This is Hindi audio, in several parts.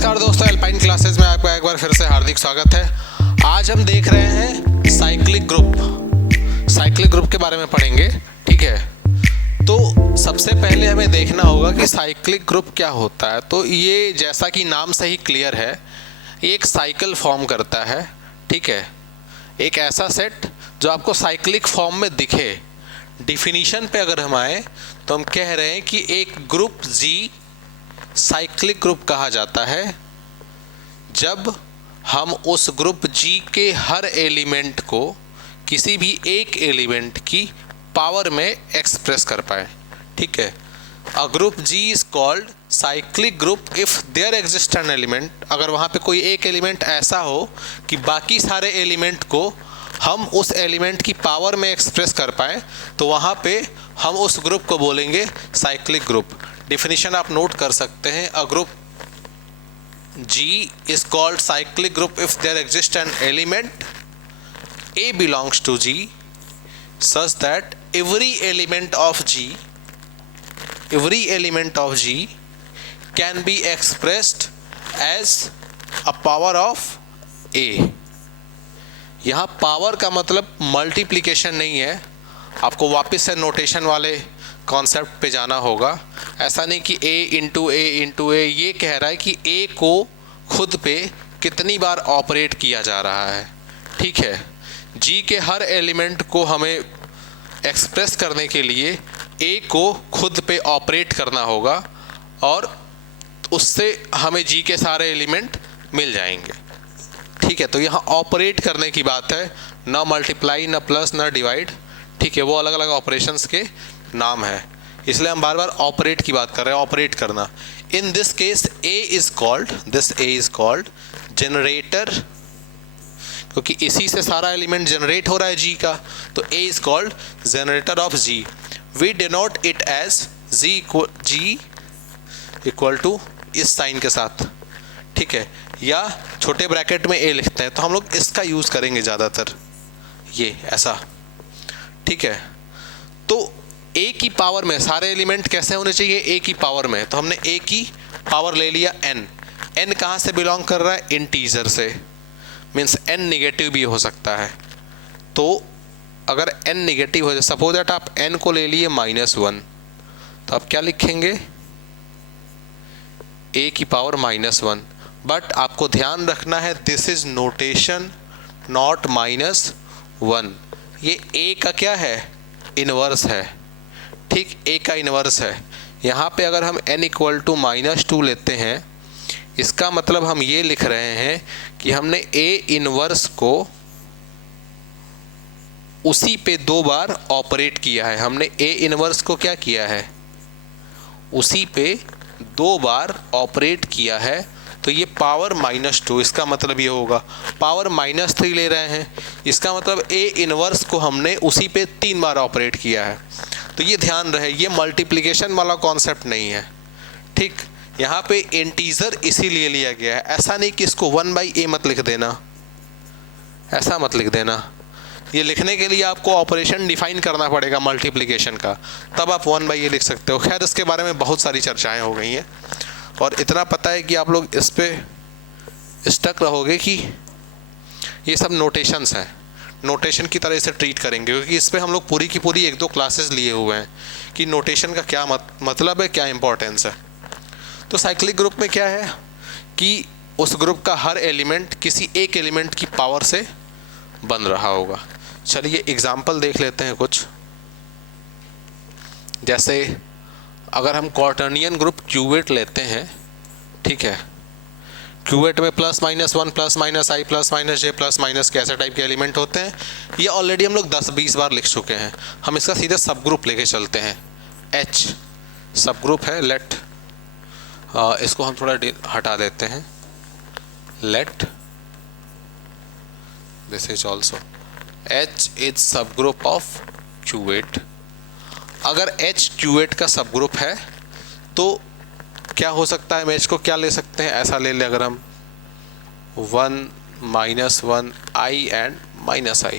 नमस्कार दोस्तों, एल्पाइन क्लासेस में आपका एक बार फिर से हार्दिक स्वागत है। आज हम देख रहे हैं साइक्लिक ग्रुप के बारे में पढ़ेंगे। ठीक है, तो सबसे पहले हमें देखना होगा कि साइक्लिक ग्रुप क्या होता है। तो ये जैसा कि नाम से ही क्लियर है, एक साइकिल फॉर्म करता है। ठीक है, एक ऐसा सेट जो आपको साइक्लिक फॉर्म में दिखे। डिफिनीशन पे अगर हम आए तो हम कह रहे हैं कि एक ग्रुप जी साइक्लिक ग्रुप कहा जाता है जब हम उस ग्रुप जी के हर एलिमेंट को किसी भी एक एलिमेंट की पावर में एक्सप्रेस कर पाए। ठीक है, a group G is called cyclic group if there exist an element. अगर वहाँ पे कोई एक एलिमेंट ऐसा हो कि बाकी सारे एलिमेंट को हम उस एलिमेंट की पावर में एक्सप्रेस कर पाए, तो वहाँ पे हम उस ग्रुप को बोलेंगे साइक्लिक ग्रुप। डिफिनीशन आप नोट कर सकते हैं, a group G is called cyclic group if there exists an element A belongs to G such that every element of G can be expressed as a power of A। यहाँ पावर का मतलब मल्टीप्लिकेशन नहीं है, आपको वापस से नोटेशन वाले कॉन्सेप्ट पे जाना होगा। ऐसा नहीं कि A इंटू ए, ये कह रहा है कि A को खुद पे कितनी बार ऑपरेट किया जा रहा है। ठीक है, G के हर एलिमेंट को हमें एक्सप्रेस करने के लिए A को खुद पे ऑपरेट करना होगा और उससे हमें G के सारे एलिमेंट मिल जाएंगे। ठीक है, तो यहाँ ऑपरेट करने की बात है, ना मल्टीप्लाई, ना प्लस, ना डिवाइड। ठीक है, वो अलग अलग ऑपरेशंस के नाम है, इसलिए हम बार बार ऑपरेट की बात कर रहे हैं, ऑपरेट करना। In this case A is called generator, क्योंकि इसी से सारा एलिमेंट जनरेट हो रहा है जी का, तो A is called generator of G. We denote it as G equal to इस साइन के साथ। ठीक है, या छोटे ब्रैकेट में ए लिखते हैं, तो हम लोग इसका यूज करेंगे ज़्यादातर, ये ऐसा। ठीक है, तो ए की पावर में सारे एलिमेंट कैसे होने चाहिए, ए की पावर में। तो हमने ए की पावर ले लिया एन कहाँ से बिलोंग कर रहा है, इंटीजर से, मीन्स एन निगेटिव भी हो सकता है। तो अगर एन निगेटिव हो जाए, सपोज दैट आप एन को ले लिए -1, तो आप क्या लिखेंगे, ए की पावर -1। बट आपको ध्यान रखना है, दिस इज नोटेशन नॉट -1। ये ए का क्या है, इनवर्स है। ठीक, ए का इनवर्स है। यहाँ पे अगर हम n इक्वल टू -2 लेते हैं, इसका मतलब हम ये लिख रहे हैं कि हमने ए इनवर्स को उसी पे 2 बार ऑपरेट किया है। हमने ए इनवर्स को क्या किया है, उसी पे 2 बार ऑपरेट किया है। तो ये पावर -2, इसका मतलब ये होगा पावर -3 ले रहे हैं, इसका मतलब ए इनवर्स को हमने उसी पे 3 बार ऑपरेट किया है। तो ये ध्यान रहे, ये मल्टीप्लिकेशन वाला कॉन्सेप्ट नहीं है। ठीक, यहाँ पे इंटीजर इसीलिए लिया गया है, ऐसा नहीं कि इसको 1/a मत लिख देना, ऐसा मत लिख देना। ये लिखने के लिए आपको ऑपरेशन डिफाइन करना पड़ेगा मल्टीप्लिकेशन का, तब आप 1/a लिख सकते हो। खैर, इसके बारे में बहुत सारी चर्चाएं हो गई हैं, और इतना पता है कि आप लोग इस पे स्टक रहोगे कि ये सब नोटेशंस हैं, नोटेशन की तरह इसे ट्रीट करेंगे, क्योंकि इस पे हम लोग पूरी की पूरी 1-2 क्लासेस लिए हुए हैं कि नोटेशन का क्या मतलब है, क्या इंपॉर्टेंस है। तो साइक्लिक ग्रुप में क्या है कि उस ग्रुप का हर एलिमेंट किसी एक एलिमेंट की पावर से बन रहा होगा। चलिए एग्जाम्पल देख लेते हैं कुछ। जैसे अगर हम क्वार्टरनियन ग्रुप क्यूवेट लेते हैं, ठीक है, क्यूवेट में +-1 +-i +-j +- कैसे टाइप के एलिमेंट होते हैं, ये ऑलरेडी हम लोग 10-20 बार लिख चुके हैं। हम इसका सीधे सब ग्रुप लेके चलते हैं। H सब ग्रुप है, लेट इसको हम थोड़ा हटा देते हैं, let this is also H is सब ग्रुप ऑफ क्यूवेट। अगर H क्यूवेट का सब ग्रुप है तो क्या हो सकता है, हम H को क्या ले सकते हैं, ऐसा ले लें अगर हम 1 -1 i एंड -i,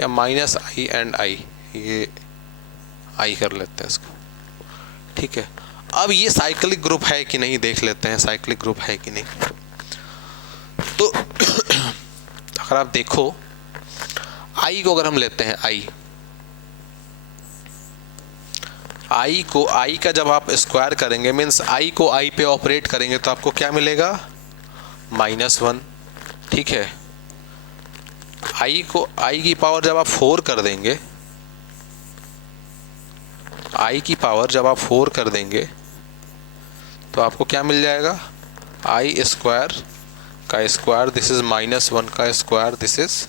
या -i एंड i, ये i कर लेते हैं इसको। ठीक है, अब ये साइक्लिक ग्रुप है कि नहीं देख लेते हैं, साइक्लिक ग्रुप है कि नहीं। तो अगर आप देखो आई को अगर हम लेते हैं, आई को, आई का जब आप स्क्वायर करेंगे मीन्स आई को आई पे ऑपरेट करेंगे तो आपको क्या मिलेगा, -1। ठीक है, आई को, आई की पावर जब आप 4 कर देंगे, आई की पावर जब आप 4 कर देंगे तो आपको क्या मिल जाएगा, आई स्क्वायर का स्क्वायर दिस इज -1 का स्क्वायर दिस इज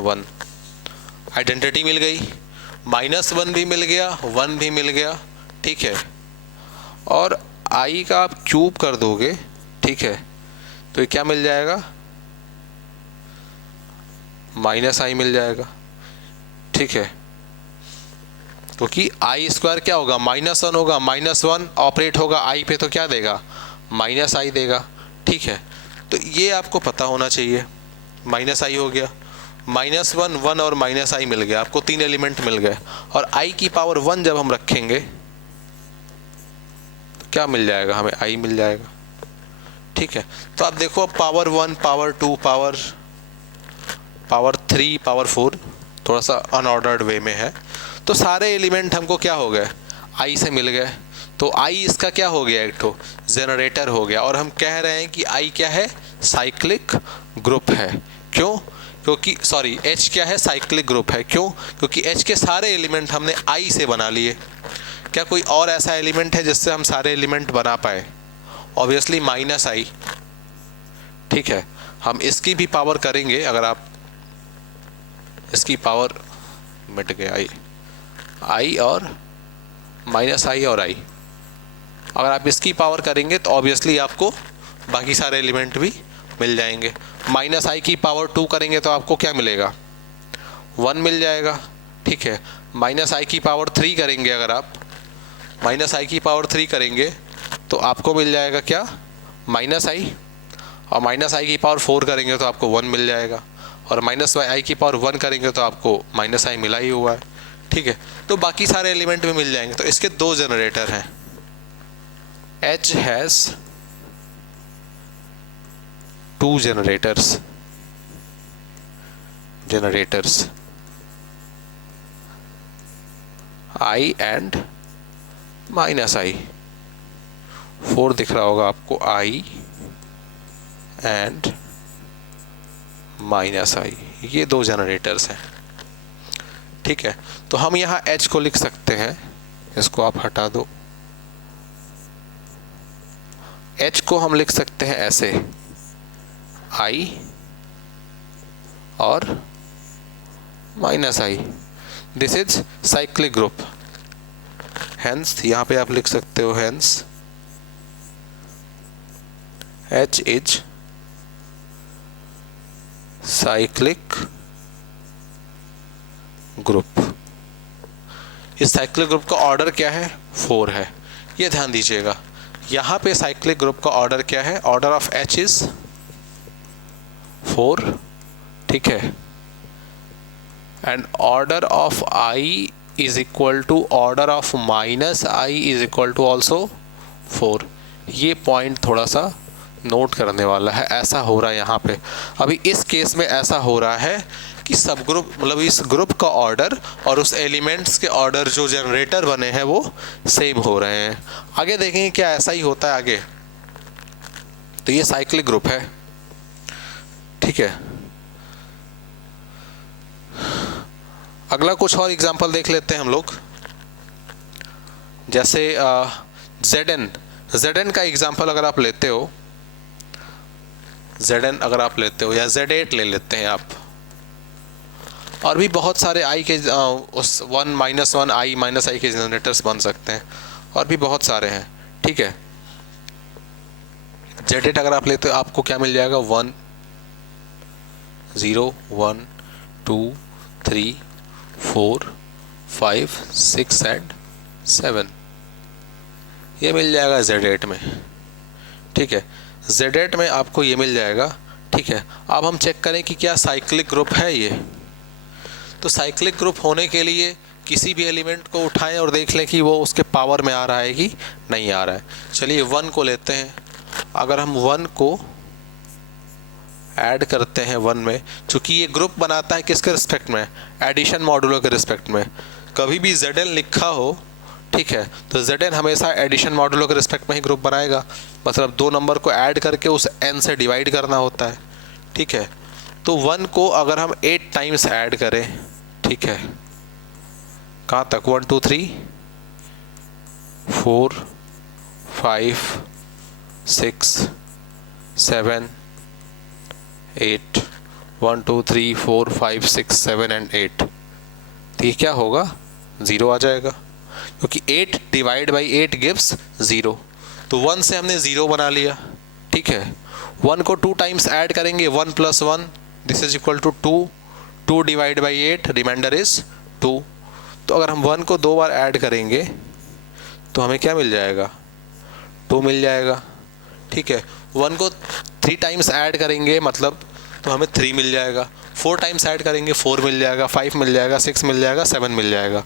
1। आइडेंटिटी मिल गई, -1 भी मिल गया, 1 भी मिल गया। ठीक है, और आई का आप क्यूब कर दोगे, ठीक है, तो ये क्या मिल जाएगा, -i मिल जाएगा। ठीक है, क्योंकि आई स्क्वायर क्या होगा, -1 होगा, -1 ऑपरेट होगा आई पे तो क्या देगा, -i देगा। ठीक है, तो ये आपको पता होना चाहिए। -i हो गया, -1, 1 और -i मिल गया, आपको 3 एलिमेंट मिल गए। और i की पावर 1 जब हम रखेंगे तो क्या मिल जाएगा, हमें i मिल जाएगा। ठीक है, तो आप देखो अब पावर 1, पावर 2, पावर 3, पावर 4 थोड़ा सा अनऑर्डर्ड वे में है। तो सारे एलिमेंट हमको क्या हो गए, i से मिल गए। तो i इसका क्या हो गया, एक तो जनरेटर हो गया। और हम कह रहे हैं कि i क्या है, साइक्लिक ग्रुप है। क्यों, क्योंकि सॉरी H क्या है, साइक्लिक ग्रुप है। क्यों, क्योंकि H के सारे एलिमेंट हमने I से बना लिए। क्या कोई और ऐसा एलिमेंट है जिससे हम सारे एलिमेंट बना पाए, ऑब्वियसली -i। ठीक है, हम इसकी भी पावर करेंगे, अगर आप इसकी पावर मिट गया I और -i और i, अगर आप इसकी पावर करेंगे तो ऑब्वियसली आपको बाकी सारे एलिमेंट भी मिल जाएंगे। -i की पावर 2 करेंगे तो आपको क्या मिलेगा, 1 मिल जाएगा। ठीक है, -i की पावर 3 करेंगे, अगर आप -i की पावर 3 करेंगे तो आपको मिल जाएगा क्या, -i। और -i की पावर 4 करेंगे तो आपको 1 मिल जाएगा। और -i की पावर 1 करेंगे तो आपको -i मिला ही हुआ है। ठीक है, तो बाकी सारे एलिमेंट भी मिल जाएंगे। तो इसके 2 जनरेटर हैं, H has 2 generators I and -i। 4 दिख रहा होगा आपको, I and -i, ये 2 जनरेटर्स हैं। ठीक है, तो हम यहाँ H को लिख सकते हैं, इसको आप हटा दो। H को हम लिख सकते हैं ऐसे, I और -i, this is cyclic group. Hence यहाँ पे आप लिख सकते हो, hence H is cyclic group. इस साइक्लिक ग्रुप का ऑर्डर क्या है, 4 है। ये ध्यान दीजिएगा, यहाँ पे साइक्लिक ग्रुप का ऑर्डर क्या है, ऑर्डर ऑफ H इज 4। ठीक है, and order of I is equal to order of -i is equal to also 4। ये पॉइंट थोड़ा सा नोट करने वाला है, ऐसा हो रहा है यहाँ पे। अभी इस केस में ऐसा हो रहा है कि सब ग्रुप, मतलब इस ग्रुप का ऑर्डर और उस एलिमेंट्स के ऑर्डर जो जनरेटर बने हैं वो सेम हो रहे हैं। आगे देखेंगे क्या ऐसा ही होता है आगे। तो ये साइक्लिक ग्रुप है। ठीक है, अगला कुछ और एग्जांपल देख लेते हैं हम लोग। जैसे Zn का एग्जांपल अगर आप लेते हो, Zn अगर आप लेते हो, या Z8 ले लेते हैं आप, और भी बहुत सारे I के उस 1 -1 I -i के जनरेटर्स बन सकते हैं, और भी बहुत सारे हैं। ठीक है, Z8 अगर आप लेते हो आपको क्या मिल जाएगा, 1 0 1 2 3 4 5 6 एंड 7, ये मिल जाएगा Z8 में। ठीक है, Z8 में आपको ये मिल जाएगा। ठीक है, अब हम चेक करें कि क्या साइक्लिक ग्रुप है ये। तो साइक्लिक ग्रुप होने के लिए किसी भी एलिमेंट को उठाएं और देख लें कि वो उसके पावर में आ रहा है कि नहीं आ रहा है। चलिए 1 को लेते हैं। अगर हम 1 को ऐड करते हैं 1 में, चूँकि ये ग्रुप बनाता है किसके रिस्पेक्ट में, एडिशन मॉडुलो के रिस्पेक्ट में। कभी भी ZN लिखा हो, ठीक है, तो ZN हमेशा एडिशन मॉडुलो के रिस्पेक्ट में ही ग्रुप बनाएगा। मतलब 2 नंबर को ऐड करके उस n से डिवाइड करना होता है, ठीक है। तो 1 को अगर हम 8 टाइम्स ऐड करें, ठीक है, कहाँ तक, 1 2 3 4 5 6 7 8 1 2 3 4 5 6 7 एंड 8, तो ये क्या होगा, 0 आ जाएगा, क्योंकि 8 डिवाइड बाई 8 गिव्स 0। तो 1 से हमने 0 बना लिया, ठीक है। 1 को 2 टाइम्स ऐड करेंगे, 1 + 1 this is equal to 2, 2 divide by 8 remainder is 2। तो अगर हम 1 को 2 बार ऐड करेंगे तो हमें क्या मिल जाएगा, 2 मिल जाएगा, ठीक है। 1 को 3 टाइम्स ऐड करेंगे मतलब तो हमें 3 मिल जाएगा, 4 टाइम्स ऐड करेंगे 4 मिल जाएगा, 5 मिल जाएगा, 6 मिल जाएगा, 7 मिल जाएगा।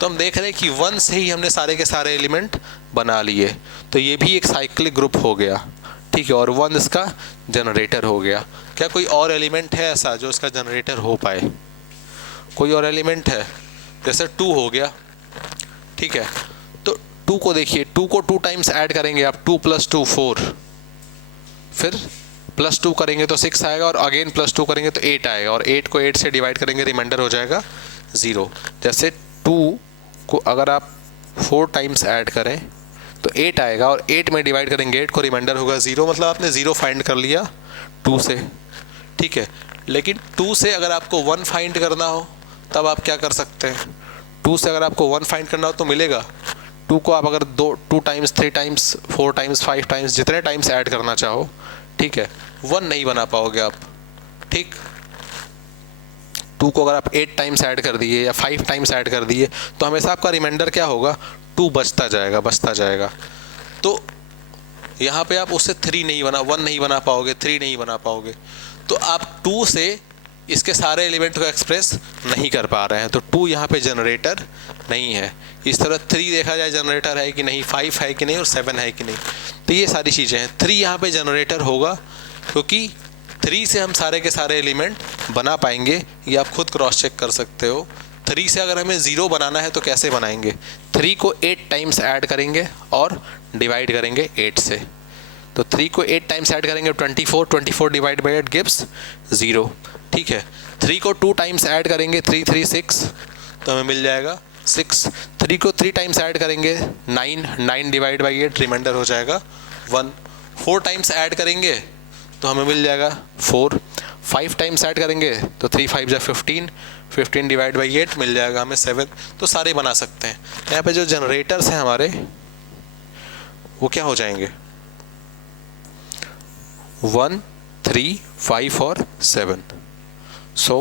तो हम देख रहे हैं कि 1 से ही हमने सारे के सारे एलिमेंट बना लिए, तो ये भी एक साइक्लिक ग्रुप हो गया, ठीक है। और 1 इसका जनरेटर हो गया। क्या कोई और एलिमेंट है ऐसा जो इसका जनरेटर हो पाए, कोई और एलिमेंट है, जैसे 2 हो गया, ठीक है। तो 2 को देखिए, 2 को 2 टाइम्स ऐड करेंगे आप, 2 + 2 4, फिर +2 करेंगे तो 6 आएगा, और अगेन +2 करेंगे तो 8 आएगा, और 8 को 8 से डिवाइड करेंगे, रिमाइंडर हो जाएगा 0। जैसे 2 को अगर आप 4 टाइम्स ऐड करें तो 8 आएगा, और 8 में डिवाइड करेंगे 8 को, रिमाइंडर होगा 0। मतलब आपने 0 फाइंड कर लिया 2 से, ठीक है। लेकिन 2 से अगर आपको 1 फाइंड करना हो तब आप क्या कर सकते हैं, 2 से अगर आपको 1 फाइंड करना हो तो मिलेगा। 2 को आप अगर 2 टाइम्स 3 टाइम्स 4 टाइम्स 5 टाइम्स जितने टाइम्स ऐड करना चाहो, ठीक है, 1 नहीं बना पाओगे आप, ठीक। 2 को अगर आप 8 टाइम्स ऐड कर दिए या 5 टाइम्स ऐड कर दिए तो हमेशा आपका रिमाइंडर क्या होगा, 2 बचता जाएगा। तो यहाँ पे आप उससे 1 नहीं बना पाओगे, 3 नहीं बना पाओगे। तो आप 2 से इसके सारे एलिमेंट को एक्सप्रेस नहीं कर पा रहे हैं, तो 2 यहाँ पे जनरेटर नहीं है। इस तरह 3 देखा जाए जनरेटर है कि नहीं, 5 है कि नहीं, और 7 है कि नहीं। तो ये सारी चीज़ें हैं। 3 यहाँ पे जनरेटर होगा, क्योंकि 3 से हम सारे के सारे एलिमेंट बना पाएंगे। ये आप खुद क्रॉस चेक कर सकते हो। 3 से अगर हमें 0 बनाना है तो कैसे बनाएंगे, 3 को 8 टाइम्स ऐड करेंगे और डिवाइड करेंगे 8 से। तो 3 को 8 टाइम्स ऐड करेंगे 24 डिवाइड बाई 8 गिव्स 0, ठीक है। 3 को 2 टाइम्स ऐड करेंगे 3 3 6, तो हमें मिल जाएगा 6। 3 को 3 टाइम्स ऐड करेंगे 9 डिवाइड बाई 8 रिमाइंडर हो जाएगा 1। 4 टाइम्स ऐड करेंगे तो हमें मिल जाएगा 4। 5 टाइम्स ऐड करेंगे तो 3 5 जा 15 डिवाइड बाई 8 मिल जाएगा हमें 7। तो सारे बना सकते हैं। यहाँ पे जो जनरेटर्स हैं हमारे वो क्या हो जाएंगे, 1 3 5 और 7। सो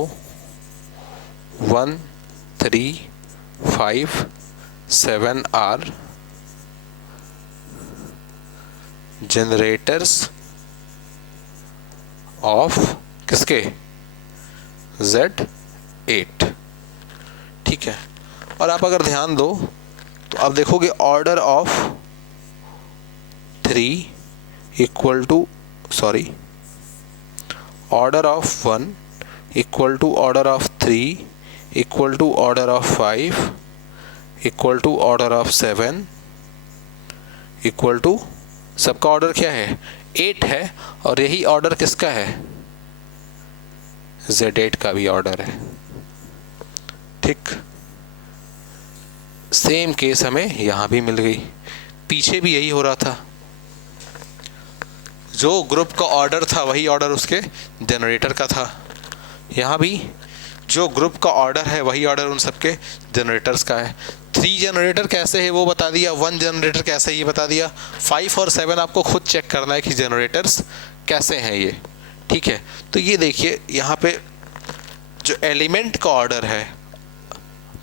1 3 5 7 आर जनरेटर्स ऑफ किसके, Z8, ठीक है। और आप अगर ध्यान दो तो आप देखोगे order of 3 equal to order of 1 equal to order of 3 equal to order of 5 equal to order of 7 equal to, सबका ऑर्डर क्या है, 8 है। और यही ऑर्डर किसका है, Z8 का भी ऑर्डर है, ठीक। सेम केस हमें यहाँ भी मिल गई। पीछे भी यही हो रहा था, जो ग्रुप का ऑर्डर था वही ऑर्डर उसके जनरेटर का था। यहाँ भी जो ग्रुप का ऑर्डर है वही ऑर्डर उन सबके जनरेटर्स का है। 3 जनरेटर कैसे है वो बता दिया, 1 जनरेटर कैसे है ये बता दिया। 5 और 7 आपको खुद चेक करना है कि जनरेटर्स कैसे हैं ये, ठीक है। तो ये देखिए यहाँ पे जो एलिमेंट का ऑर्डर है,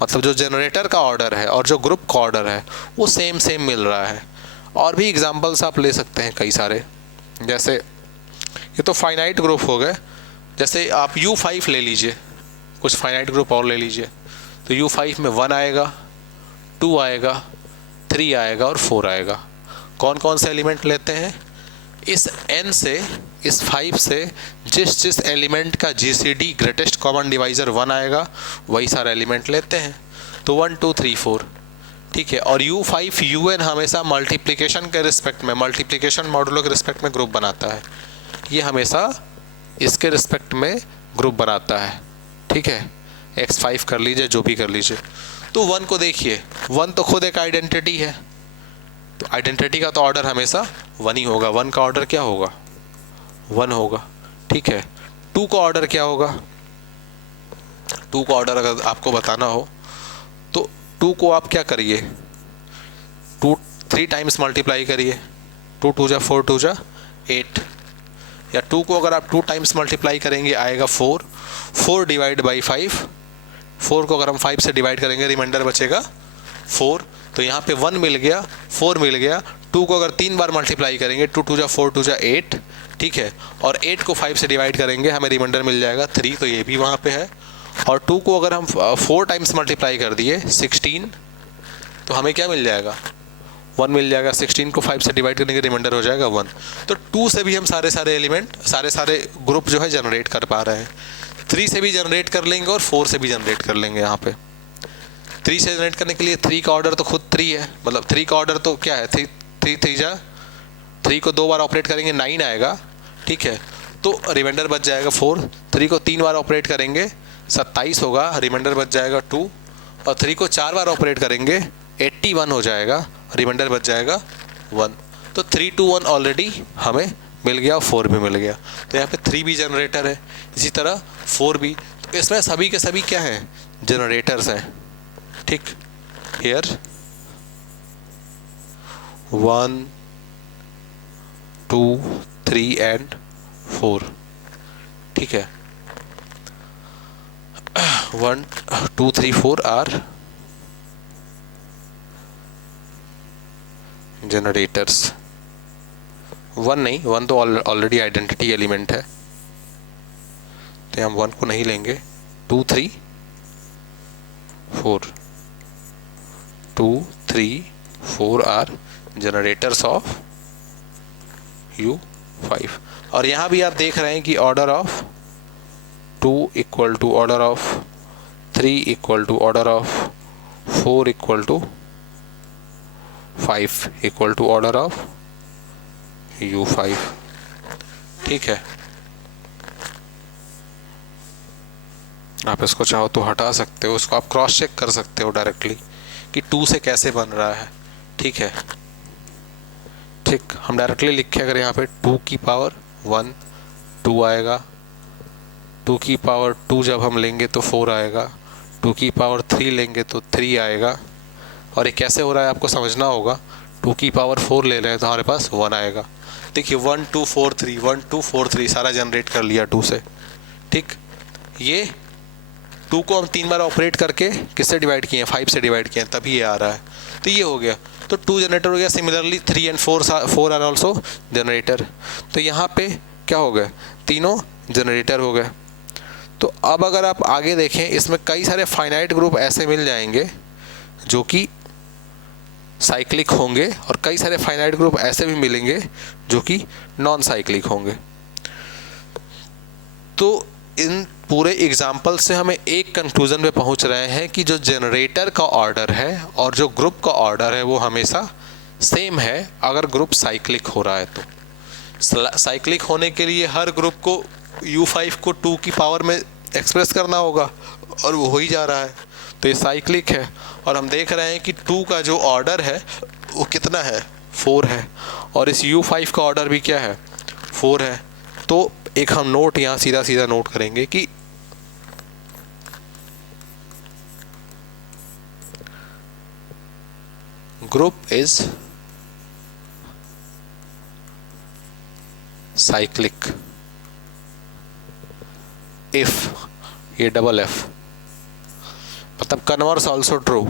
मतलब जो जनरेटर का ऑर्डर है और जो ग्रुप का ऑर्डर है वो सेम मिल रहा है। और भी एग्जांपल्स आप ले सकते हैं कई सारे, जैसे ये तो फाइनाइट ग्रुप हो गए। जैसे आप U5 ले लीजिए, कुछ फाइनाइट ग्रुप और ले लीजिए। तो तो U5 में 1 आएगा, 2 आएगा, 3 आएगा और 4 आएगा। कौन कौन से एलिमेंट लेते हैं? इस n से, इस 5 से जिस जिस एलिमेंट का GCD ग्रेटेस्ट कॉमन डिवाइज़र 1 आएगा वही सारा एलिमेंट लेते हैं। तो 1 2 3 4, ठीक है। और U5 UN हमेशा मल्टीप्लिकेशन के रिस्पेक्ट में, मल्टीप्लिकेशन मॉडुलो के रिस्पेक्ट में ग्रुप बनाता है। ये हमेशा इसके रिस्पेक्ट में ग्रुप बनाता है, ठीक है। X5 कर लीजिए, जो भी कर लीजिए। तो 1 को देखिए, 1 तो खुद एक आइडेंटिटी है, तो आइडेंटिटी का तो ऑर्डर हमेशा 1 ही होगा। 1 का ऑर्डर क्या होगा? 1 होगा, ठीक है। 2 का ऑर्डर क्या होगा? 2 का ऑर्डर अगर आपको बताना हो तो 2 को आप क्या करिए, 3 टाइम्स मल्टीप्लाई करिए। 2 2 जा 4, 2 जा 8। या 2 को अगर आप 2 टाइम्स मल्टीप्लाई करेंगे आएगा 4। 4 डिवाइड बाई 5, 4 को अगर हम 5 से डिवाइड करेंगे रिमाइंडर बचेगा 4। तो यहाँ पे 1 मिल गया, 4 मिल गया। 2 को अगर 3 बार मल्टीप्लाई करेंगे, 2 2 जा 4, 2 जा 8, ठीक है। और 8 को 5 से डिवाइड करेंगे हमें रिमाइंडर मिल जाएगा 3, तो ये भी वहाँ पे है। और 2 को अगर हम 4 टाइम्स मल्टीप्लाई कर दिए 16, तो हमें क्या मिल जाएगा? 1 मिल जाएगा। 16 को 5 से डिवाइड करने के रिमाइंडर हो जाएगा 1। तो 2 से भी हम सारे एलिमेंट, सारे ग्रुप जो है जनरेट कर पा रहे हैं। 3 से भी जनरेट कर लेंगे और 4 से भी जनरेट कर लेंगे। यहाँ पे 3 से जनरेट करने के लिए 3 का ऑर्डर तो खुद 3 है, मतलब 3 का ऑर्डर तो क्या है? 3 जा 3 को 2 बार ऑपरेट करेंगे 9 आएगा, ठीक है। तो रिमाइंडर बच जाएगा 4। 3 को 3 बार ऑपरेट करेंगे 27 होगा, रिमाइंडर बच जाएगा 2। और 3 को 4 बार ऑपरेट करेंगे 81 हो जाएगा, रिमाइंडर बच जाएगा 1। तो 3 2 1 ऑलरेडी हमें मिल गया, 4 भी मिल गया। तो यहाँ पे 3 भी जनरेटर है, इसी तरह 4 भी। तो इसमें सभी के सभी क्या हैं? जनरेटर्स हैं, ठीक। हियर 1 2 3 एंड 4, ठीक है। 1 2 3 4 आर जनरेटर्स। 1 नहीं, 1 तो ऑलरेडी आइडेंटिटी एलिमेंट है, तो हम 1 को नहीं लेंगे। 2 3 4, 2 3 4 आर जनरेटर्स ऑफ U5। और यहाँ भी आप देख रहे हैं कि order of 2 equal to order of 3 equal to order of 4 equal to 5 equal to order of U5, ठीक है। आप इसको चाहो तो हटा सकते हो, इसको आप क्रॉस चेक कर सकते हो डायरेक्टली कि 2 से कैसे बन रहा है, ठीक है। ठीक, हम डायरेक्टली लिखे अगर यहाँ पे 2 की पावर 1 2 आएगा, 2 की पावर 2 जब हम लेंगे तो 4 आएगा, 2 की पावर 3 लेंगे तो 3 आएगा। और ये कैसे हो रहा है आपको समझना होगा। 2 की पावर 4 ले रहे हैं तो हमारे पास 1 आएगा। देखिए 1 2 4 3, 1 2 4 3 सारा जनरेट कर लिया 2 से, ठीक। ये 2 को हम 3 बार ऑपरेट करके किससे डिवाइड किए हैं? 5 से डिवाइड किए हैं, तभी ये आ रहा है। तो ये हो गया, तो 2 जनरेटर हो गया। Similarly 3 and 4 are also generator. तो यहाँ पे क्या हो गया? तीनों जनरेटर हो गए। तो अब अगर आप आगे देखें, इसमें कई सारे फाइनाइट ग्रुप ऐसे मिल जाएंगे जो कि साइक्लिक होंगे, और कई सारे फाइनाइट ग्रुप ऐसे भी मिलेंगे जो कि नॉन साइक्लिक होंगे। तो इन पूरे एग्जाम्पल से हमें एक कंक्लूजन पे पहुंच रहे हैं कि जो जनरेटर का ऑर्डर है और जो ग्रुप का ऑर्डर है वो हमेशा सेम है अगर ग्रुप साइक्लिक हो रहा है। तो साइक्लिक होने के लिए हर ग्रुप को U5 को 2 की पावर में एक्सप्रेस करना होगा, और वो हो ही जा रहा है, तो ये साइक्लिक है। और हम देख रहे हैं कि 2 का जो ऑर्डर है वो कितना है? 4 है, और इस U5 का ऑर्डर भी क्या है? 4 है। तो एक हम नोट यहाँ सीधा नोट करेंगे कि ग्रुप इज साइक्लिक इफ, ये डबल एफ मतलब converse also true.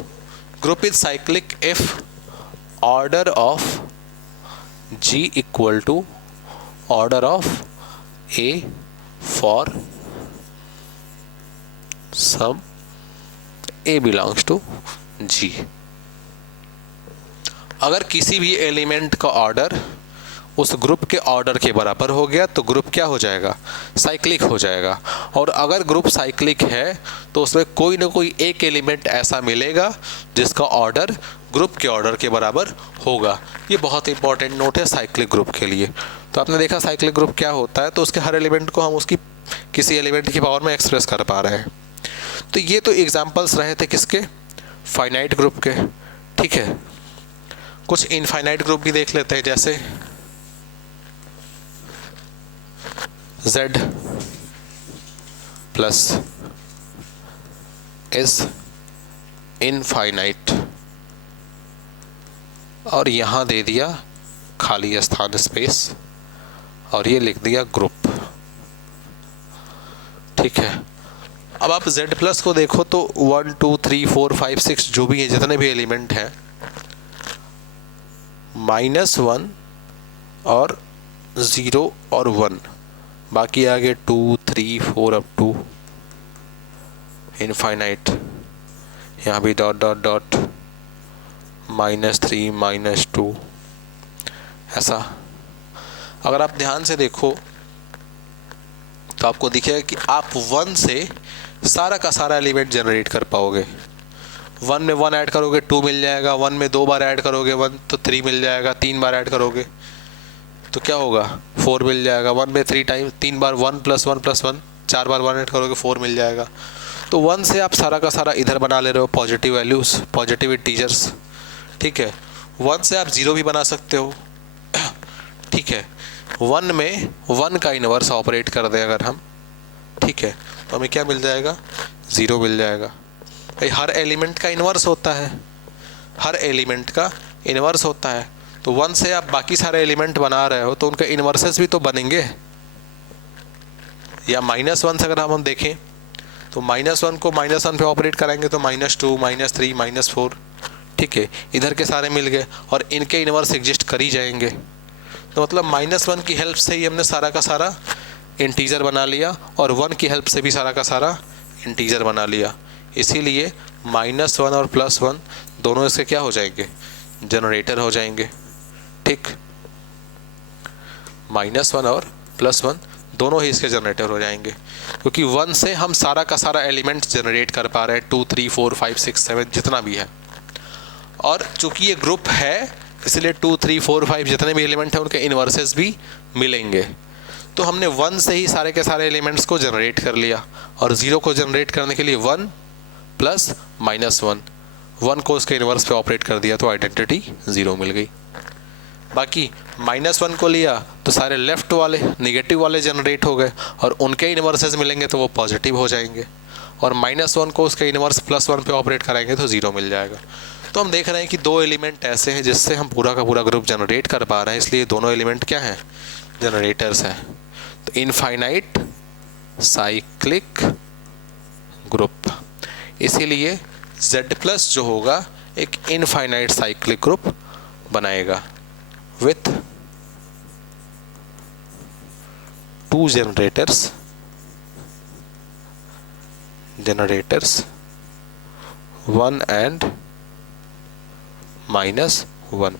Group is cyclic if order of G equal to order of A for some A belongs to G। अगर किसी भी एलिमेंट का ऑर्डर उस ग्रुप के ऑर्डर के बराबर हो गया तो ग्रुप क्या हो जाएगा, साइक्लिक हो जाएगा। और अगर ग्रुप साइक्लिक है तो उसमें कोई ना कोई एक एलिमेंट ऐसा मिलेगा जिसका ऑर्डर ग्रुप के ऑर्डर के बराबर होगा। ये बहुत इंपॉर्टेंट नोट है साइक्लिक ग्रुप के लिए। तो आपने देखा साइक्लिक ग्रुप क्या होता है, तो उसके हर एलिमेंट को हम उसकी किसी एलिमेंट की पावर में एक्सप्रेस कर पा रहे हैं। तो ये तो एग्जाम्पल्स रहे थे किसके, फाइनाइट ग्रुप के। ठीक है, कुछ इनफाइनाइट ग्रुप भी देख लेते हैं, जैसे Z प्लस इज इनफाइनाइट, और यहाँ दे दिया खाली स्थान स्पेस और ये लिख दिया ग्रुप। ठीक है, अब आप Z प्लस को देखो तो 1 2 3 4 5 6 जो भी है, जितने भी एलिमेंट हैं, -1 और 0 और 1, बाकी आगे 2 3 4 अप टू इनफाइनाइट। यहाँ भी डॉट डॉट डॉट -3 -2 ऐसा। अगर आप ध्यान से देखो तो आपको दिखेगा कि आप 1 से सारा का सारा एलिमेंट जनरेट कर पाओगे। 1 में 1 ऐड करोगे 2 मिल जाएगा, 1 में 2 बार ऐड करोगे 1 तो 3 मिल जाएगा, 3 बार ऐड करोगे तो क्या होगा, 4 मिल जाएगा। 1 में 3 टाइम 3 बार 1 + 1 + 1, 4 बार 1 ऐड करोगे 4 मिल जाएगा। तो 1 से आप सारा का सारा इधर बना ले रहे हो, पॉजिटिव वैल्यूज़, पॉजिटिव इंटीजर्स। ठीक है, 1 से आप 0 भी बना सकते हो। ठीक है, 1 में 1 का इन्वर्स ऑपरेट कर दें अगर हम, ठीक है, तो हमें क्या मिल जाएगा, 0 मिल जाएगा। भाई हर एलिमेंट का इन्वर्स होता है, हर एलिमेंट का इन्वर्स होता है। तो 1 से आप बाकी सारे एलिमेंट बना रहे हो तो उनके इन्वर्सेस भी तो बनेंगे। या -1 से अगर हम देखें तो -1 को -1 पे ऑपरेट कराएंगे तो -2 -3 -4। ठीक है, इधर के सारे मिल गए और इनके इन्वर्स एग्जिस्ट कर ही जाएंगे। तो मतलब -1 की हेल्प से ही हमने सारा का सारा इंटीजर बना लिया और 1 की हेल्प से भी सारा का सारा इंटीजर बना लिया। इसीलिए -1 और +1 दोनों इसके क्या हो जाएंगे, जनरेटर हो जाएंगे। ठीक, -1 और +1 दोनों ही इसके जनरेटर हो जाएंगे, क्योंकि 1 से हम सारा का सारा एलिमेंट जनरेट कर पा रहे हैं, 2 3 4 5 6 7 जितना भी है। और चूंकि ये ग्रुप है इसलिए 2 3 4 5 जितने भी एलिमेंट हैं उनके इन्वर्सेस भी मिलेंगे। तो हमने 1 से ही सारे के सारे एलिमेंट्स को जनरेट कर लिया और 0 को जनरेट करने के लिए 1 + -1, 1 को उसके इन्वर्स पे ऑपरेट कर दिया तो आइडेंटिटी 0 मिल गई। बाकी -1 को लिया तो सारे लेफ्ट वाले नेगेटिव वाले जनरेट हो गए और उनके इन्वर्सेस मिलेंगे तो वो पॉजिटिव हो जाएंगे, और -1 को उसके इन्वर्स +1 पे ऑपरेट कराएंगे तो 0 मिल जाएगा। तो हम देख रहे हैं कि 2 एलिमेंट ऐसे हैं जिससे हम पूरा का पूरा ग्रुप जनरेट कर पा रहे हैं, इसलिए दोनों एलिमेंट क्या हैं, जनरेटर्स हैं। तो इनफाइनाइट साइक्लिक ग्रुप, इसीलिए Z+ जो होगा एक इनफाइनाइट साइक्लिक ग्रुप बनाएगा with 2 generators 1 and -1।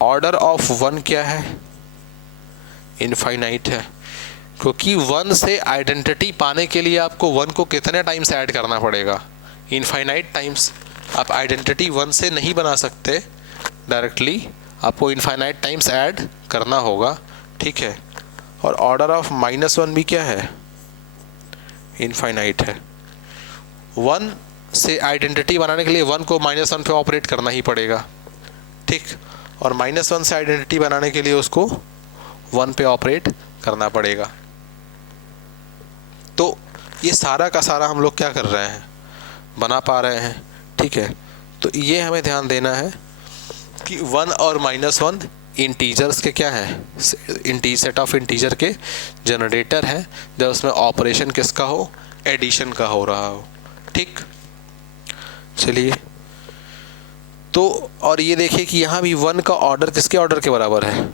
Order of 1 क्या है, इनफाइनाइट है, क्योंकि 1 से आइडेंटिटी पाने के लिए आपको 1 को कितने टाइम्स ऐड करना पड़ेगा, इनफाइनाइट टाइम्स। आप आइडेंटिटी 1 से नहीं बना सकते डायरेक्टली, आपको इनफाइनाइट टाइम्स ऐड करना होगा। ठीक है, और ऑर्डर ऑफ -1 भी क्या है, इनफाइनाइट है। 1 से आइडेंटिटी बनाने के लिए 1 को -1 पे ऑपरेट करना ही पड़ेगा। ठीक, और -1 से आइडेंटिटी बनाने के लिए उसको 1 पे ऑपरेट करना पड़ेगा। तो ये सारा का सारा हम लोग क्या कर रहे हैं, बना पा रहे हैं। ठीक है, तो ये हमें ध्यान देना है कि 1 और -1 इंटीजर्स के क्या है, सेट ऑफ इंटीजर के जनरेटर है, जब उसमें ऑपरेशन किसका हो, एडिशन का हो रहा हो। ठीक, चलिए, तो और ये देखिए कि यहाँ भी 1 का ऑर्डर किसके ऑर्डर के बराबर है,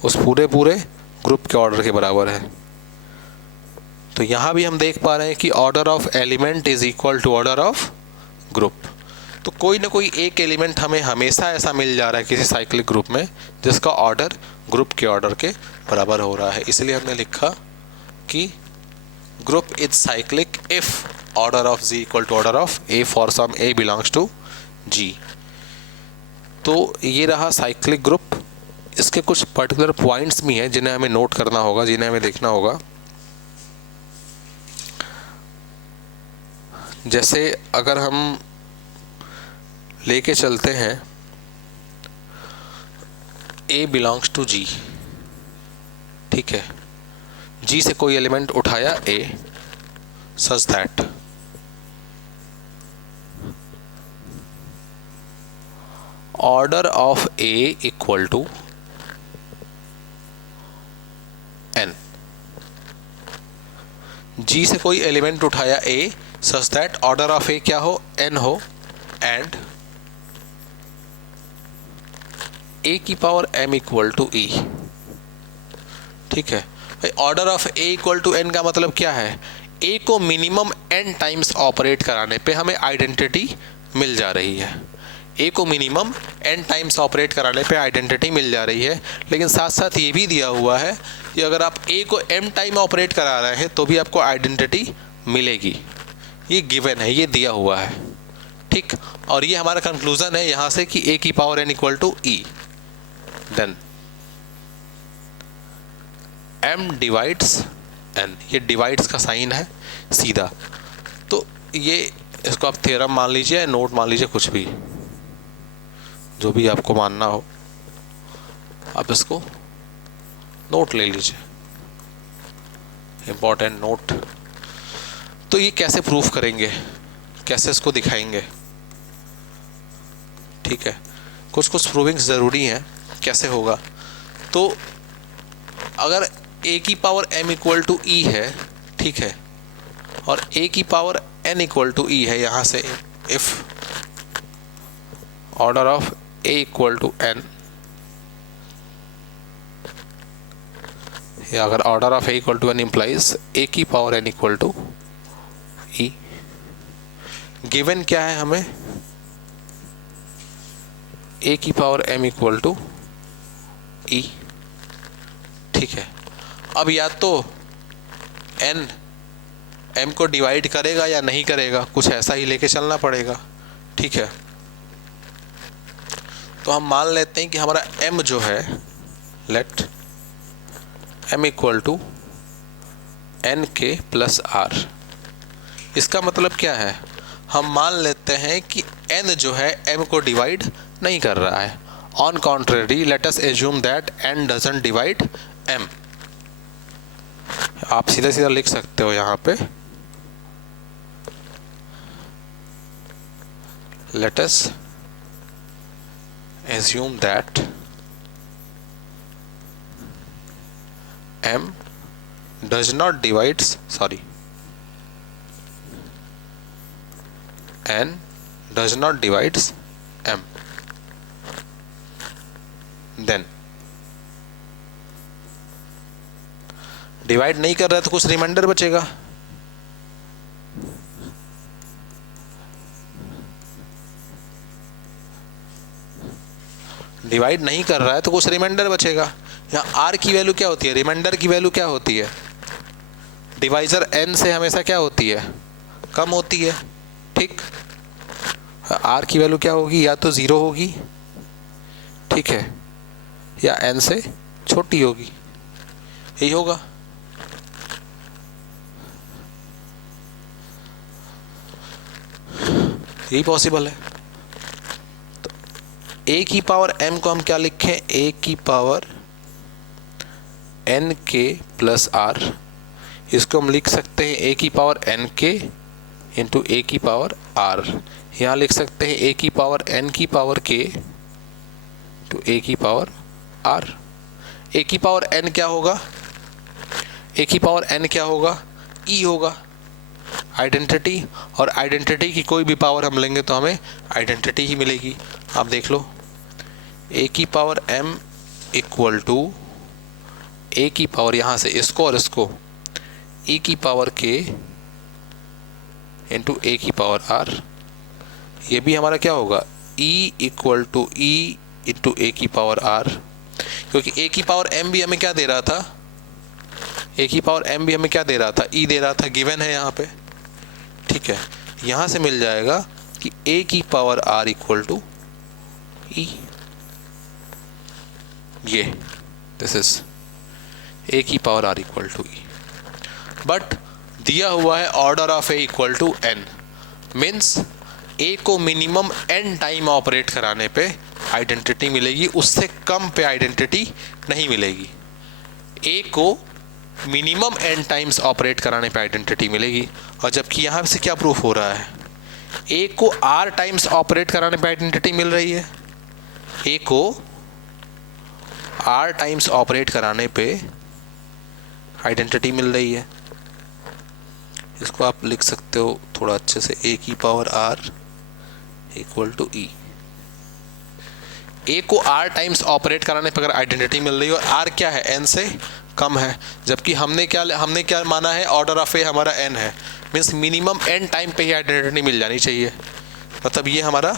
उस पूरे ग्रुप के ऑर्डर के बराबर है। तो यहाँ भी हम देख पा रहे हैं कि order of element is equal to order of group. तो कोई ना कोई एक एलिमेंट हमें हमेशा ऐसा मिल जा रहा है किसी साइक्लिक ग्रुप में जिसका ऑर्डर ग्रुप के ऑर्डर के बराबर हो रहा है, इसलिए हमने लिखा कि group is cyclic if order of G equal to order of A for some A belongs to G. तो ये रहा साइक्लिक ग्रुप। इसके कुछ पर्टिकुलर पॉइंट्स भी हैं जिन्हें हमें नोट करना होगा, जिन्हें हमें देखना होगा। जैसे अगर हम लेके चलते हैं A बिलोंग्स टू G, ठीक है, G से कोई एलिमेंट उठाया A such that order of A equal to N। G से कोई एलिमेंट उठाया A such that order of A क्या हो, N हो, एंड A की power M equal to E। ठीक है भाई, order of A equal to N का मतलब क्या है, A को मिनिमम N टाइम्स ऑपरेट कराने पे हमें आइडेंटिटी मिल जा रही है। A को मिनिमम N टाइम्स ऑपरेट कराने पे आइडेंटिटी मिल जा रही है, लेकिन साथ साथ ये भी दिया हुआ है कि अगर आप A को M टाइम ऑपरेट करा रहे हैं तो भी आपको आइडेंटिटी मिलेगी। ये गिवन है, ये दिया हुआ है, ठीक। और ये हमारा कंक्लूजन है यहाँ से कि A की power N equal to E। Then M divides N, ये डिवाइड्स का साइन है सीधा। तो ये इसको आप थ्योरम मान लीजिए, नोट मान लीजिए, कुछ भी जो भी आपको मानना हो आप इसको नोट ले लीजिए, इम्पोर्टेंट नोट। तो ये कैसे प्रूफ करेंगे, कैसे इसको दिखाएंगे, ठीक है, कुछ कुछ प्रूविंग्स ज़रूरी हैं। कैसे होगा, तो अगर A की power M equal to E है, ठीक है, और A की power N equal to E है, यहाँ से if order of A equal to N, या अगर order of A equal to N implies A की power N equal to E। Given क्या है हमें, A की power M equal to E, ठीक है। अब या तो N M को डिवाइड करेगा या नहीं करेगा, कुछ ऐसा ही लेके चलना पड़ेगा, ठीक है। तो हम मान लेते हैं कि हमारा M जो है, let M equal to N K plus R। इसका मतलब क्या है, हम मान लेते हैं कि N जो है M को डिवाइड नहीं कर रहा है। On contrary let us assume that N doesn't divide M। आप सीधा सीधा लिख सकते हो यहाँ पे, let us assume that M does not divides, sorry, N does not divides M। Then divide नहीं कर रहा है तो कुछ रिमाइंडर बचेगा, डिवाइड नहीं कर रहा है तो कुछ रिमाइंडर बचेगा। यहाँ R की वैल्यू क्या होती है, रिमाइंडर की वैल्यू क्या होती है, डिवाइजर N से हमेशा क्या होती है, कम होती है, ठीक। R की वैल्यू क्या होगी, या तो 0 होगी, ठीक है, या N से छोटी होगी, यही होगा। यही पॉसिबल है। तो A की पावर M को हम क्या लिखें, A की power N K plus R। इसको हम लिख सकते हैं A की power N K into A की पावर R। यहाँ लिख सकते हैं A की पावर N की पावर K टू A की पावर R। A की पावर N क्या होगा, A की पावर N क्या होगा, E होगा, आइडेंटिटी। और आइडेंटिटी की कोई भी पावर हम लेंगे तो हमें आइडेंटिटी ही मिलेगी। आप देख लो, A की power M equal to A की पावर, यहाँ से इसको और इसको ई की पावर k इंटू ए की पावर r, ये भी हमारा क्या होगा e equal to e into A की पावर r, क्योंकि ए की पावर m भी हमें क्या दे रहा था, ए की पावर m भी हमें क्या दे रहा था, e दे रहा था, गिवन है यहाँ पे। ठीक है, यहाँ से मिल जाएगा कि a की power r equal to e, ये दिस इज a की power r equal to e। But दिया हुआ है order of a equal to n, means a को मिनिमम n टाइम ऑपरेट कराने पे आइडेंटिटी मिलेगी, उससे कम पे आइडेंटिटी नहीं मिलेगी। a को मिनिमम n टाइम्स ऑपरेट कराने पे आइडेंटिटी मिलेगी, और जबकि यहाँ से क्या प्रूफ हो रहा है, a को r टाइम्स ऑपरेट कराने पे आइडेंटिटी मिल रही है, a को r टाइम्स ऑपरेट कराने पे आइडेंटिटी मिल रही है। इसको आप लिख सकते हो थोड़ा अच्छे से, a की power r equal to e। a को r टाइम्स ऑपरेट कराने पर अगर आइडेंटिटी मिल रही है और r क्या है, n से कम है, जबकि हमने क्या माना है, ऑर्डर ऑफ a हमारा n है, मीन्स मिनिमम n टाइम पे ही आइडेंटिटी मिल जानी चाहिए। मतलब ये हमारा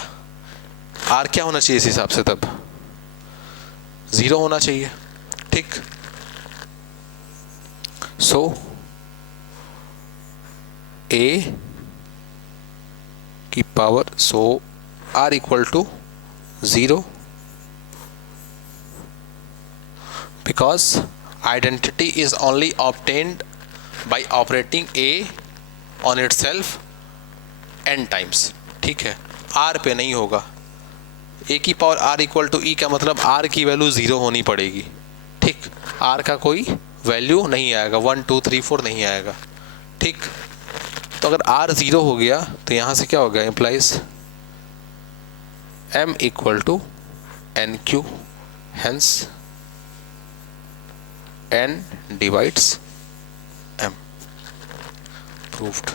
r क्या होना चाहिए इस हिसाब से, तब 0 होना चाहिए। ठीक, सो a की power, so r equal to 0, because identity is only obtained by operating a on itself n times। ठीक है, r पे नहीं होगा। a की power r equal to e का मतलब r की वैल्यू 0 होनी पड़ेगी। ठीक, r का कोई वैल्यू नहीं आएगा, 1 2 3 4 नहीं आएगा। ठीक, तो अगर r 0 हो गया तो यहाँ से क्या हो गया, implies m equal to N Q, hence n divides m, proved.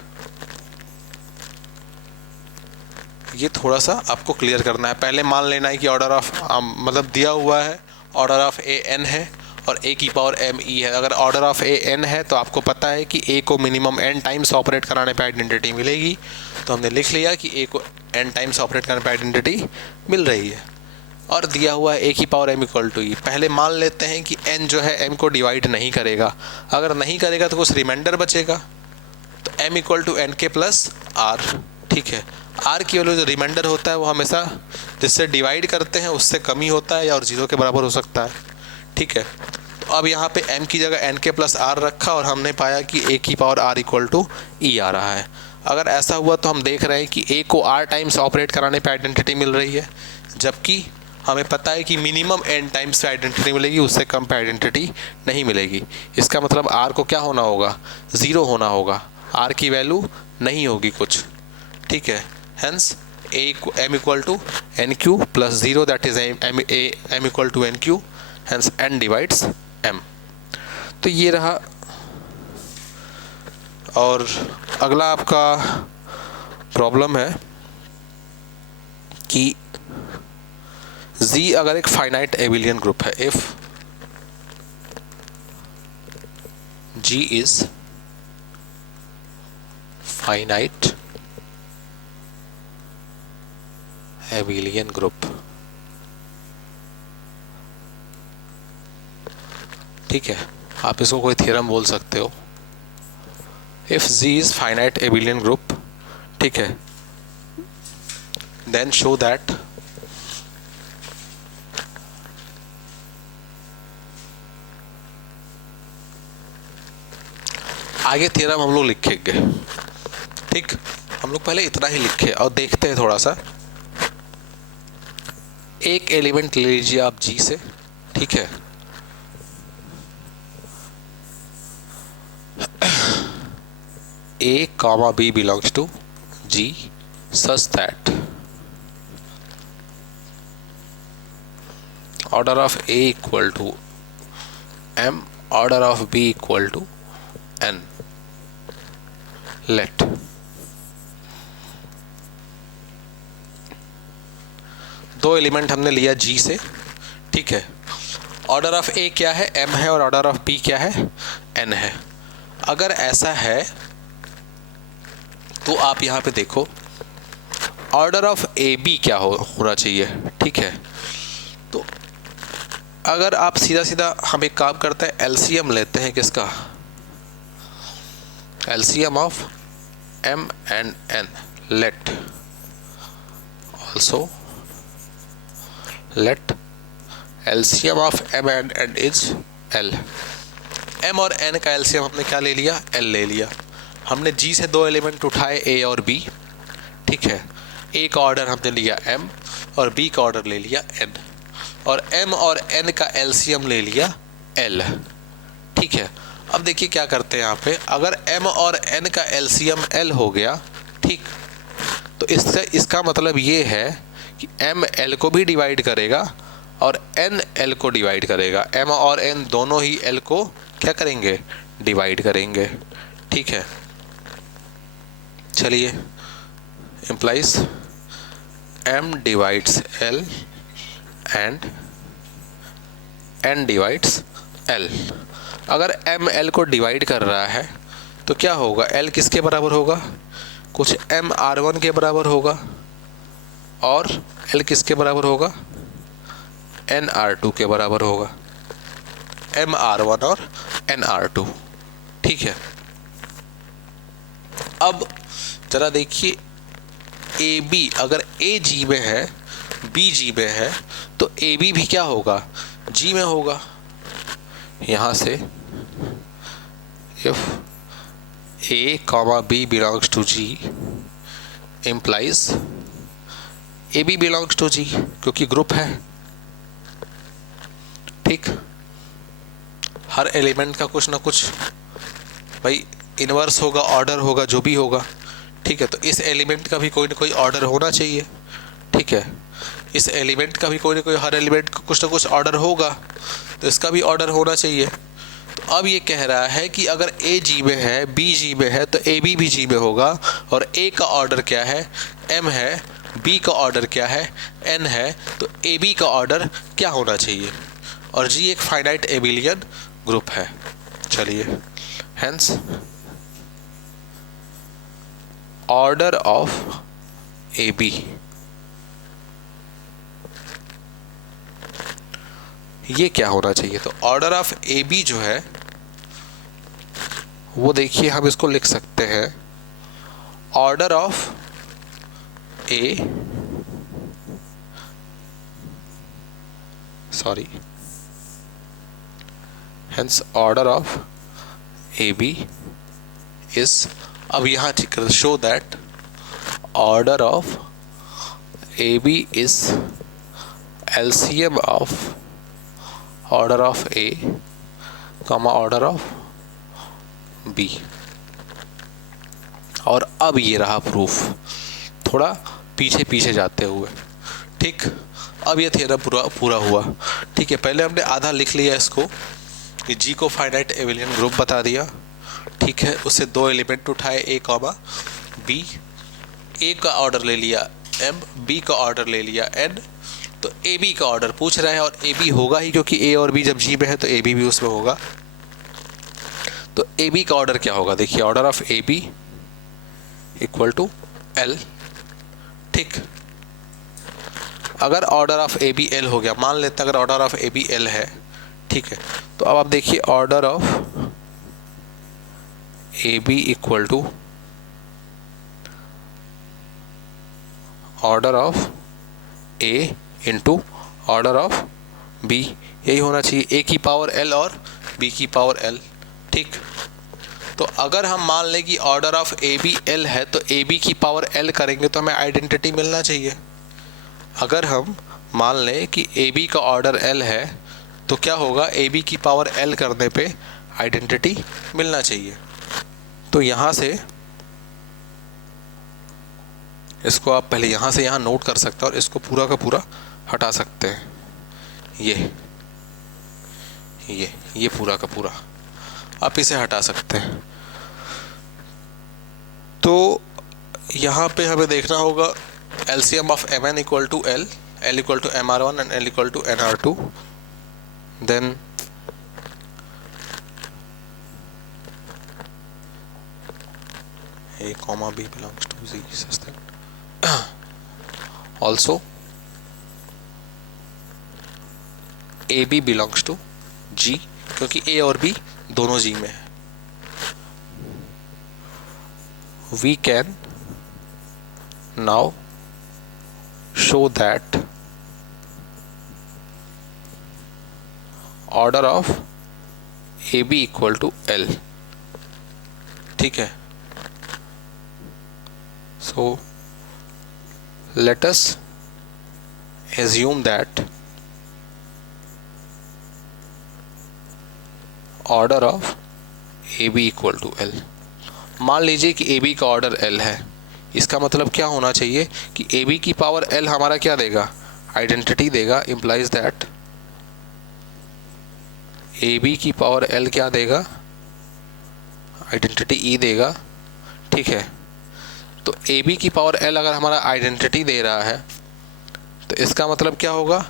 ये थोड़ा सा आपको क्लियर करना है। पहले मान लेना है कि ऑर्डर ऑफ मतलब दिया हुआ है ऑर्डर ऑफ a n है और a की पावर m e है। अगर ऑर्डर ऑफ a n है तो आपको पता है कि a को मिनिमम n टाइम्स ऑपरेट कराने पे आइडेंटिटी मिलेगी, तो हमने लिख लिया कि a को n टाइम्स ऑपरेट कराने पे आइडेंटिटी मिल रही है। और दिया हुआ है a की power m equal to e। पहले मान लेते हैं कि n जो है m को डिवाइड नहीं करेगा, अगर नहीं करेगा तो कुछ रिमाइंडर बचेगा, तो m इक्वल टू एन के प्लस r। ठीक है, r की वैल्यू जो रिमाइंडर होता है वो हमेशा जिससे डिवाइड करते हैं उससे कम ही होता है या और 0 के बराबर हो सकता है। ठीक है, तो अब यहाँ पे m की जगह n के प्लस r रखा और हमने पाया कि a की power r equal to e आ रहा है। अगर ऐसा हुआ तो हम देख रहे हैं कि a को r टाइम्स ऑपरेट कराने पे आइडेंटिटी मिल रही है, जबकि हमें पता है कि मिनिमम n टाइम्स पे आइडेंटिटी मिलेगी, उससे कम पे आइडेंटिटी नहीं मिलेगी। इसका मतलब r को क्या होना होगा, 0 होना होगा, r की वैल्यू नहीं होगी कुछ। ठीक है, hence m equal to N Q plus 0, that is m equal to N Q, hence n divides m। तो ये रहा। और अगला आपका प्रॉब्लम है कि Z अगर एक फाइनाइट एबिलियन ग्रुप है, if G is finite abelian group. ठीक है, आप इसको कोई थ्योरम बोल सकते हो। If Z is finite abelian group, ठीक है, देन शो दैट आगे थ्योरम हम लोग लिखेंगे। ठीक, हम लोग पहले इतना ही लिखे और देखते हैं थोड़ा सा। एक एलिमेंट ले लीजिए आप G से, ठीक है, A, B belongs to G such that order of A equal to M, order of B equal to N. Let दो एलिमेंट हमने लिया G से, ठीक है, ऑर्डर ऑफ A क्या है, M है, और ऑर्डर ऑफ B क्या है, N है। अगर ऐसा है तो आप यहाँ पे देखो ऑर्डर ऑफ ए बी क्या होना चाहिए, ठीक है। तो अगर आप सीधा सीधा हम एक काम करते हैं, एलसीएम लेते हैं किसका, LCM of m and n, let LCM of m and n is l। m और n का LCM हमने क्या ले लिया, l ले लिया। हमने g से दो एलिमेंट उठाए a और b, ठीक है। a का ऑर्डर हमने लिया m और b का ऑर्डर ले लिया n, और m और n का LCM ले लिया l, ठीक है। अब देखिए क्या करते हैं यहाँ पे, अगर m और n का LCM l हो गया, ठीक, तो इसका मतलब ये है कि m l को भी डिवाइड करेगा और n l को डिवाइड करेगा। m और n दोनों ही l को क्या करेंगे, डिवाइड करेंगे, ठीक है। चलिए, implies m divides l and n divides l। अगर m l को डिवाइड कर रहा है तो क्या होगा, l किसके बराबर होगा, कुछ m r1 के बराबर होगा, और l किसके बराबर होगा, n r2 के बराबर होगा, m r1 और n r2, ठीक है। अब जरा देखिए ए बी, अगर ए जी में है बी जी में है तो ए बी भी क्या होगा, जी में होगा। यहाँ से if a comma b belongs to g implies a b belongs to g, क्योंकि ग्रुप है, ठीक। हर एलिमेंट का कुछ ना कुछ भाई इनवर्स होगा, ऑर्डर होगा, जो भी होगा, ठीक है। तो इस एलिमेंट का भी कोई ना कोई ऑर्डर होना चाहिए, ठीक है। इस एलिमेंट का भी कोई ना कोई, हर एलिमेंट का कुछ ना कुछ ऑर्डर होगा, तो इसका भी ऑर्डर होना चाहिए। तो अब ये कह रहा है कि अगर ए जी में है बी जी में है तो ए बी भी जी में होगा, और ए का ऑर्डर क्या है, m है, बी का ऑर्डर क्या है, n है, तो ए बी का ऑर्डर क्या होना चाहिए, और जी एक फाइनाइट एबिलियन ग्रुप है। चलिए, hence order of A B, ये क्या होना चाहिए, तो ऑर्डर ऑफ ए बी जो है वो देखिए हम इसको लिख सकते हैं, order of A, sorry, hence order of A B is, अब यहाँ show that order of A B is LCM of order of A comma order of बी। और अब ये रहा प्रूफ, थोड़ा पीछे पीछे जाते हुए, ठीक। अब ये थ्योरम पूरा हुआ, ठीक है। पहले हमने आधा लिख लिया इसको कि जी को फाइनाइट एबिलियन ग्रुप बता दिया, ठीक है। उससे दो एलिमेंट उठाए ए कॉमा बी, ए का ऑर्डर ले लिया m, बी का ऑर्डर ले लिया n, तो ए बी का ऑर्डर पूछ रहा है, और ए बी होगा ही, क्योंकि ए और बी जब जी में है तो ए बी भी उसमें होगा। तो ए बी का ऑर्डर क्या होगा, देखिए order of A B equal to L, ठीक। अगर order of A B L हो गया, मान लेते हैं अगर order of A B L है, ठीक है, तो अब आप देखिए order of A B equal to order of A into order of B, यही होना चाहिए, ए की पावर एल और बी की पावर एल, ठीक। तो अगर हम मान लें कि order of A B L है तो ए बी की पावर एल करेंगे तो हमें आइडेंटिटी मिलना चाहिए। अगर हम मान लें कि ए बी का ऑर्डर एल है तो क्या होगा, ए बी की पावर एल करने पे आइडेंटिटी मिलना चाहिए। तो यहाँ से इसको आप पहले यहाँ से यहाँ नोट कर सकते हैं और इसको पूरा का पूरा हटा सकते हैं, ये पूरा का पूरा आप इसे हटा सकते हैं। तो यहाँ पे हमें देखना होगा LCM of mn equal to l equal to mr1 and l equal to nr2, then A comma B belongs to Z such that also AB belongs to G, क्योंकि A और B दोनों G में है. We can now show that order of AB equal to L. ठीक है. So let us assume that order of AB equal to L. मान लीजिए कि AB का ऑर्डर L है. इसका मतलब क्या होना चाहिए कि AB की पावर L हमारा क्या देगा, आइडेंटिटी देगा. इम्प्लाइज दैट AB की पावर L क्या देगा, आइडेंटिटी E देगा. ठीक है. तो AB की पावर L अगर हमारा आइडेंटिटी दे रहा है तो इसका मतलब क्या होगा,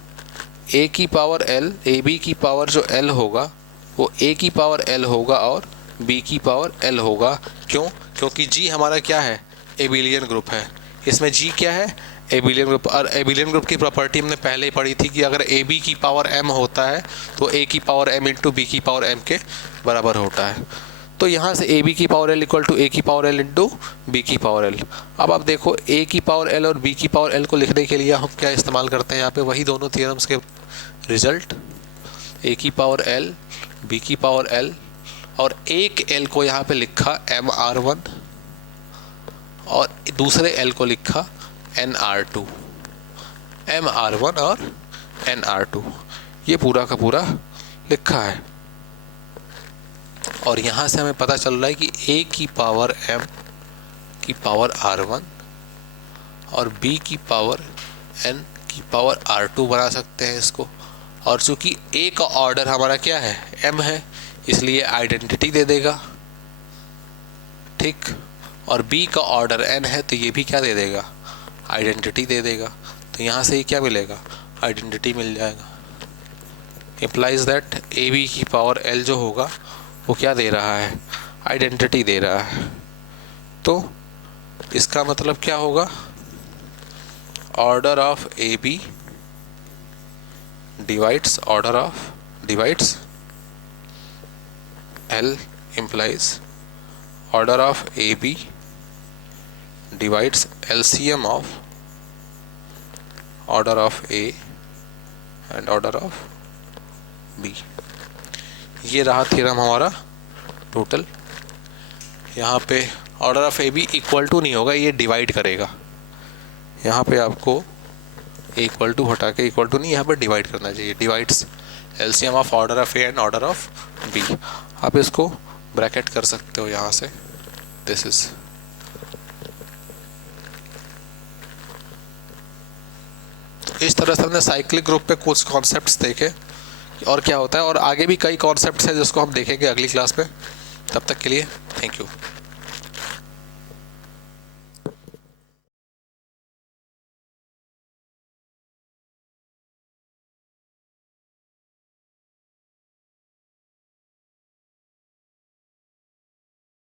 A की पावर L, AB की पावर जो L होगा वो A की पावर L होगा और B की पावर L होगा. क्यों? क्योंकि G हमारा क्या है, एबिलियन ग्रुप है. इसमें G क्या है, एबिलियन ग्रुप. और एबिलियन ग्रुप की प्रॉपर्टी हमने पहले ही पढ़ी थी कि अगर AB की पावर M होता है तो A की पावर M इंटू B की पावर M के बराबर होता है. तो यहाँ से AB की power L equal to A की पावर L इंटू B की पावर L. अब आप देखो A की पावर L और B की पावर L को लिखने के लिए हम क्या इस्तेमाल करते हैं, यहाँ पे वही दोनों थियरम्स के रिजल्ट. A की पावर L, B की पावर L और एक L को यहाँ पे लिखा MR1 और दूसरे L को लिखा NR2. MR1 और NR2 ये पूरा का पूरा लिखा है. और यहाँ से हमें पता चल रहा है कि A की पावर M की पावर R1 और B की पावर N की पावर R2 बना सकते हैं इसको. और चूंकि A का ऑर्डर हमारा क्या है, M है, इसलिए आइडेंटिटी दे देगा. ठीक. और B का ऑर्डर N है तो ये भी क्या दे देगा, आइडेंटिटी दे देगा. तो यहाँ से ही क्या मिलेगा, आइडेंटिटी मिल जाएगा. इम्प्लाइज दैट AB की पावर L जो होगा वो क्या दे रहा है, आइडेंटिटी दे रहा है. तो इसका मतलब क्या होगा, order of AB divides order of divides L implies order of AB divides LCM of order of A and order of B. ये रहा थ्योरम हमारा टोटल. यहाँ पे order of A B equal to नहीं होगा, ये डिवाइड करेगा. यहाँ पे आपको इक्वल टू हटा के इक्वल टू नहीं, यहाँ पे डिवाइड करना चाहिए. Divides LCM of order of A and order of B. आप इसको ब्रैकेट कर सकते हो यहाँ से. दिस इज इस तरह से हमने साइक्लिक ग्रुप पे कुछ कॉन्सेप्ट्स देखे और क्या होता है, और आगे भी कई कॉन्सेप्ट्स हैं जिसको हम देखेंगे अगली क्लास में. तब तक के लिए थैंक यू.